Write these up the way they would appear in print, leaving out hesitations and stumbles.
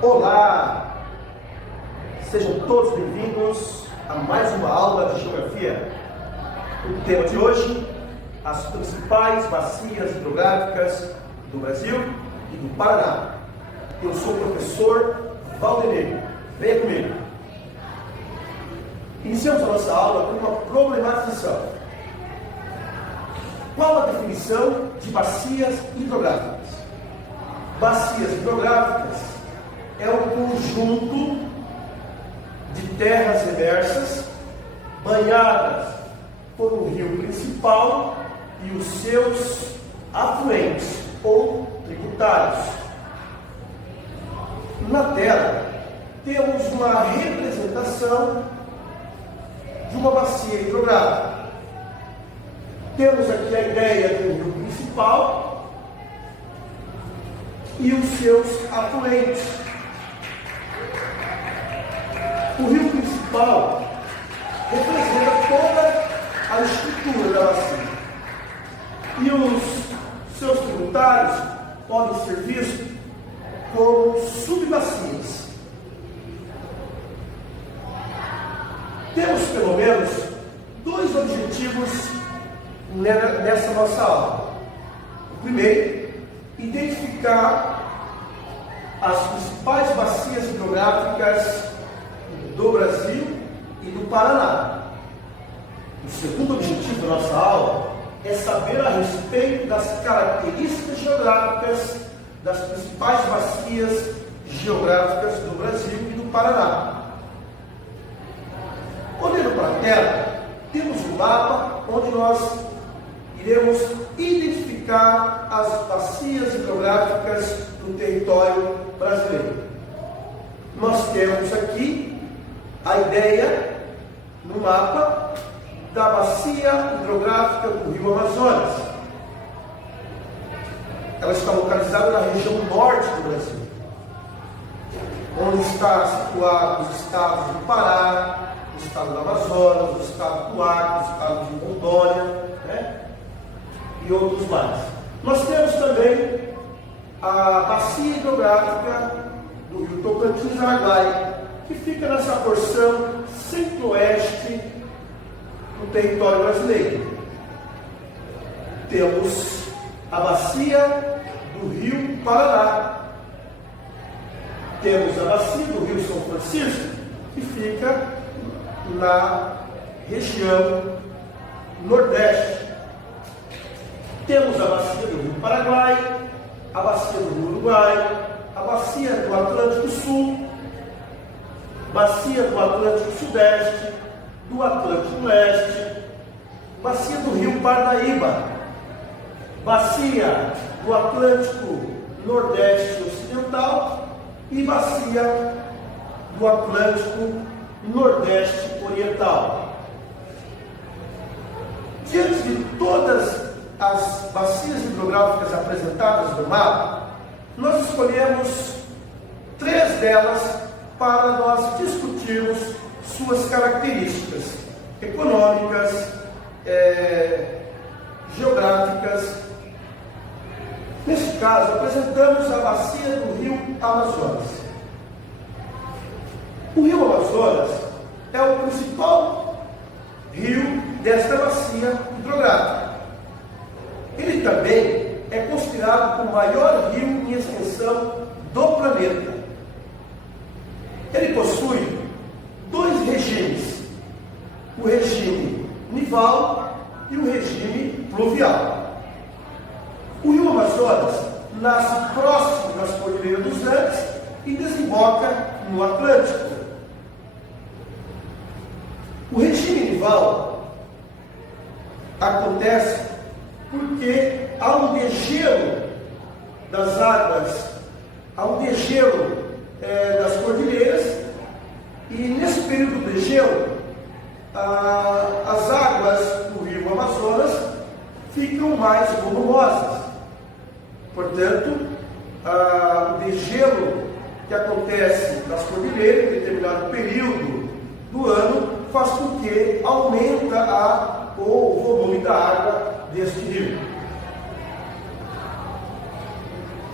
Olá! Sejam todos bem-vindos a mais uma aula de Geografia. O tema de hoje, as principais bacias hidrográficas do Brasil e do Paraná. Eu sou o professor Valdemir. Venha comigo. Iniciamos a nossa aula com uma problematização. Qual a definição de bacias hidrográficas? Bacias hidrográficas é um conjunto de terras emersas banhadas por um rio principal e os seus afluentes ou tributários. Na tela temos uma representação de uma bacia hidrográfica. Temos aqui a ideia do rio principal e os seus afluentes. O rio principal representa toda a estrutura da bacia. E os seus tributários podem ser vistos como subbacias. Temos pelo menos dois objetivos nessa nossa aula. O primeiro, identificar as principais bacias hidrográficas do Brasil e do Paraná. O segundo objetivo da nossa aula é saber a respeito das características geográficas das principais bacias geográficas do Brasil e do Paraná. Olhando para a tela, temos um mapa onde nós iremos identificar as bacias hidrográficas do território brasileiro. Nós temos aqui a ideia no mapa da bacia hidrográfica do Rio Amazonas. Ela está localizada na região norte do Brasil, onde está situado os estados do Pará, o estado do Amazonas, o estado do Acre, o estado de Rondônia, e outros mais. Nós temos também a bacia hidrográfica do Rio Tocantins-Araguaia, que fica nessa porção centro-oeste do território brasileiro. Temos a bacia do Rio Paraná. Temos a bacia do Rio São Francisco, que fica na região nordeste. Temos a bacia do Rio Paraguai, a bacia do Rio Uruguai, a bacia do Atlântico Sul, bacia do Atlântico Sudeste, do Atlântico Leste, bacia do Rio Parnaíba, bacia do Atlântico Nordeste Ocidental e bacia do Atlântico Nordeste Oriental. Diante de todas as bacias hidrográficas apresentadas no mapa, nós escolhemos três delas para nós discutirmos suas características econômicas, geográficas. Neste caso, apresentamos a bacia do Rio Amazonas. O Rio Amazonas é o principal rio desta bacia hidrográfica. Ele também é considerado o maior rio em extensão do planeta. Ele possui dois regimes, o regime nival e o regime pluvial. O Rio Amazonas nasce próximo das Cordilheiras dos Andes e desemboca no Atlântico. O regime nival acontece porque há um degelo das águas, há um degelo das cordilheiras, e nesse período de degelo, as águas do Rio Amazonas ficam mais volumosas. Portanto, o degelo que acontece nas cordilheiras em determinado período do ano faz com que aumenta o volume da água deste rio.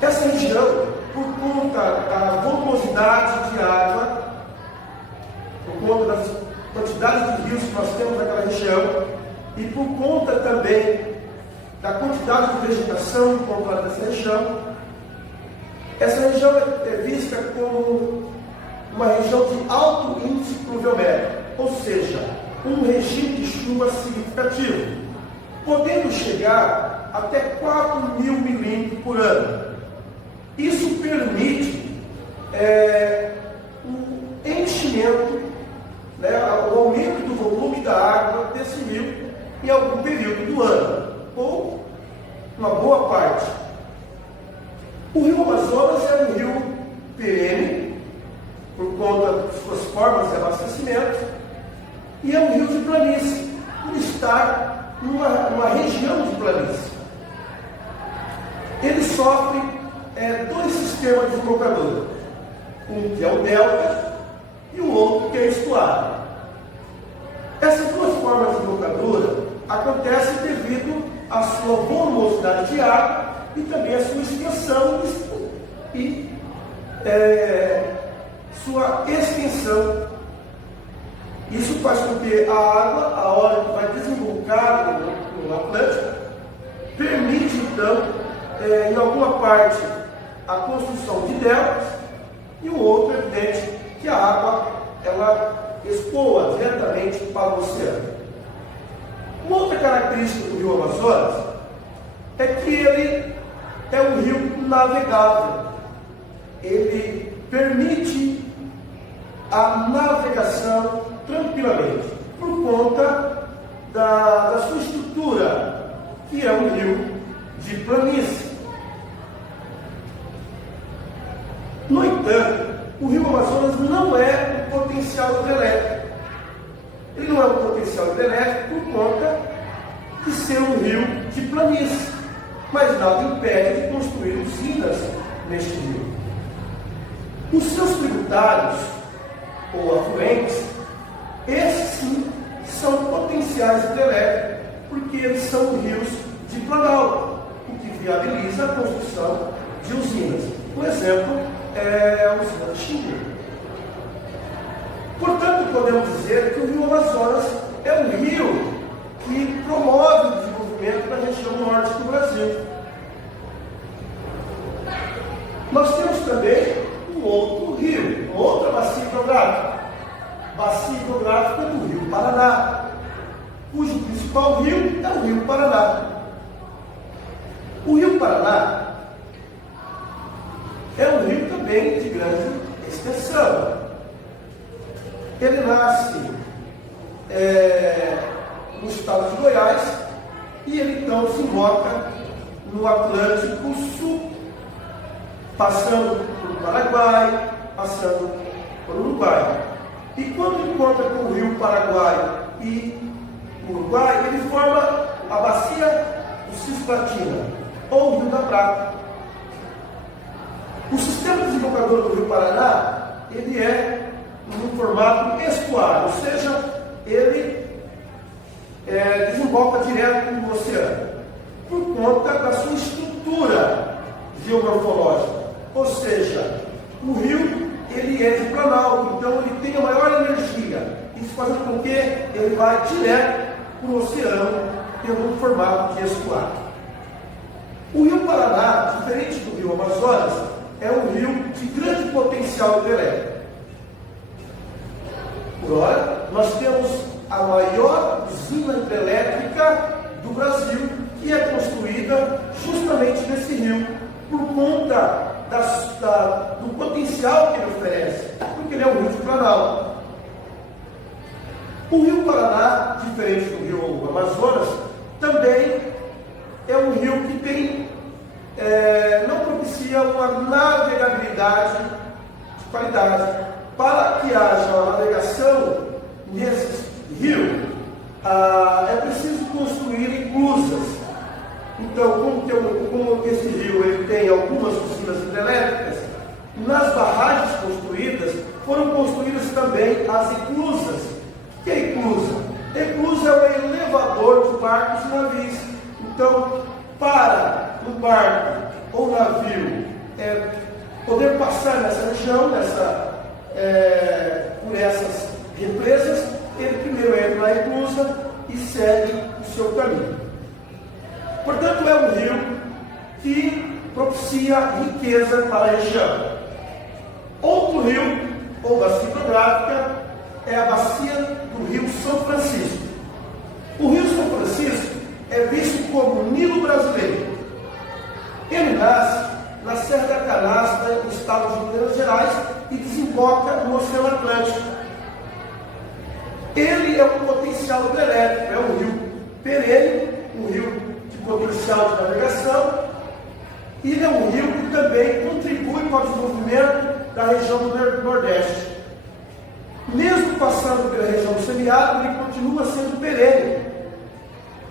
Essa região, por conta da volumosidade volumosidade de água, por conta das quantidades de rios que nós temos naquela região, e por conta também da quantidade de vegetação encontrada nessa região, essa região é vista como uma região de alto índice pluviométrico, ou seja, um regime de chuva significativo, podendo chegar até 4.000 milímetros por ano. Isso permite o enchimento, o aumento do volume da água desse rio em algum período do ano, ou uma boa parte. O rio Amazonas é um rio perene, por conta de suas formas de abastecimento, e é um rio de planície, por estar numa região de planície. Ele sofre dois sistemas de desembocadura, um que é o delta e o outro que é estuário. Essas duas formas de desembocadura acontecem devido à sua volumosidade de água e também à sua extensão e sua extensão. Isso faz com que a água, a hora que vai desembocar no Atlântico, permite então, em alguma parte, a construção de deltas, e o outro é evidente que a água ela escoa diretamente para o oceano. Uma outra característica do rio Amazonas é que ele é um rio navegável. Ele permite a navegação tranquilamente, por conta da sua estrutura, que é um rio de planície. No entanto, o rio Amazonas não é um potencial hidrelétrico. Ele não é um potencial hidrelétrico por conta de ser um rio de planície, mas nada impede de construir usinas neste rio. Os seus tributários, ou afluentes, esses sim são potenciais hidrelétricos, porque eles são rios de planalto, o que viabiliza a construção de usinas. Um exemplo é a usina de Xingu. Portanto, podemos dizer que o rio Amazonas é um rio que promove o desenvolvimento da região norte do Brasil. Nós temos também um outro rio, outra bacia hidrográfica. Bacia hidrográfica do rio Paraná, cujo principal rio é o rio Paraná. O rio Paraná é um rio também de grande extensão. Ele nasce no estado de Goiás e ele então desemboca no Atlântico Sul, passando por Paraguai, passando por Uruguai. E quando encontra com o rio Paraguai e Uruguai, ele forma a bacia do Cisplatina, ou Rio da Prata. O sistema desembocador do rio Paraná, ele é no formato estuário, ou seja, ele desemboca direto no oceano, por conta da sua estrutura geomorfológica. Ou seja, o rio ele é de planalto, então ele tem a maior energia, isso fazendo com que ele vá direto para o oceano pelo formato de estuário. O rio Paraná, diferente do rio Amazonas, é um rio de grande potencial hidrelétrico. Por hora, nós temos a maior usina hidrelétrica do Brasil, que é construída justamente nesse rio, por conta do potencial que ele oferece, porque ele é um rio de planalto. O rio Paraná, diferente do rio Amazonas, também é um rio que tem, não propicia uma navegabilidade de qualidade. Para que haja uma navegação nesse rio, é preciso construir enclusas. Então, como esse rio ele tem algumas usinas hidrelétricas, nas barragens construídas, foram construídas também as eclusas. O que é eclusa? Eclusa é o elevador de barcos e navios. Então, para um barco ou navio poder passar nessa região, por essas represas, ele primeiro entra na Iclusa e segue o seu caminho. Portanto, é um rio que propicia riqueza para a região. Outro rio, ou bacia hidrográfica, é a bacia do rio São Francisco. O rio São Francisco é visto como o Nilo brasileiro. Ele nasce na Serra da Canastra, no estado de Minas Gerais, e desemboca no Oceano Atlântico. Ele é um potencial hidrelétrico, é um rio perene, um rio de potencial de navegação, e ele é um rio que também contribui para o desenvolvimento da região do Nordeste. Mesmo passando pela região do semiárido, ele continua sendo perene,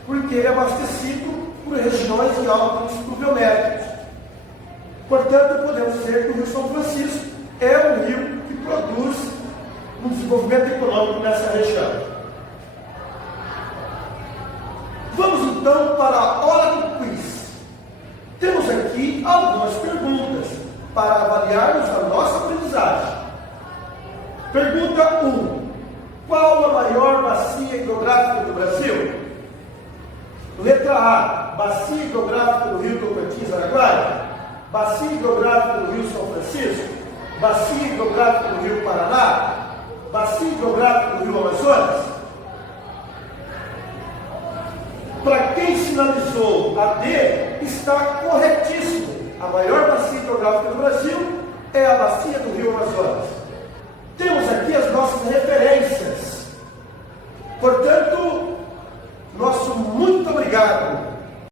porque ele é abastecido por regiões de altos pluviométricos. Portanto, podemos dizer que o Rio São Francisco é um rio que produz um desenvolvimento econômico nessa região. Vamos então para a hora do quiz. Temos aqui algumas perguntas para avaliarmos a nossa aprendizagem. Pergunta 1. Qual a maior bacia hidrográfica do Brasil? Letra A. Bacia hidrográfica do Rio Tocantins-Araguaia. Bacia hidrográfica do Rio São Francisco. Bacia hidrográfica do Rio Paraná. Bacia hidrográfica do Rio Amazonas. Para quem sinalizou a D, está corretíssimo. A maior bacia hidrográfica do Brasil é a bacia do Rio Amazonas. Temos aqui as nossas referências. Portanto, nosso muito obrigado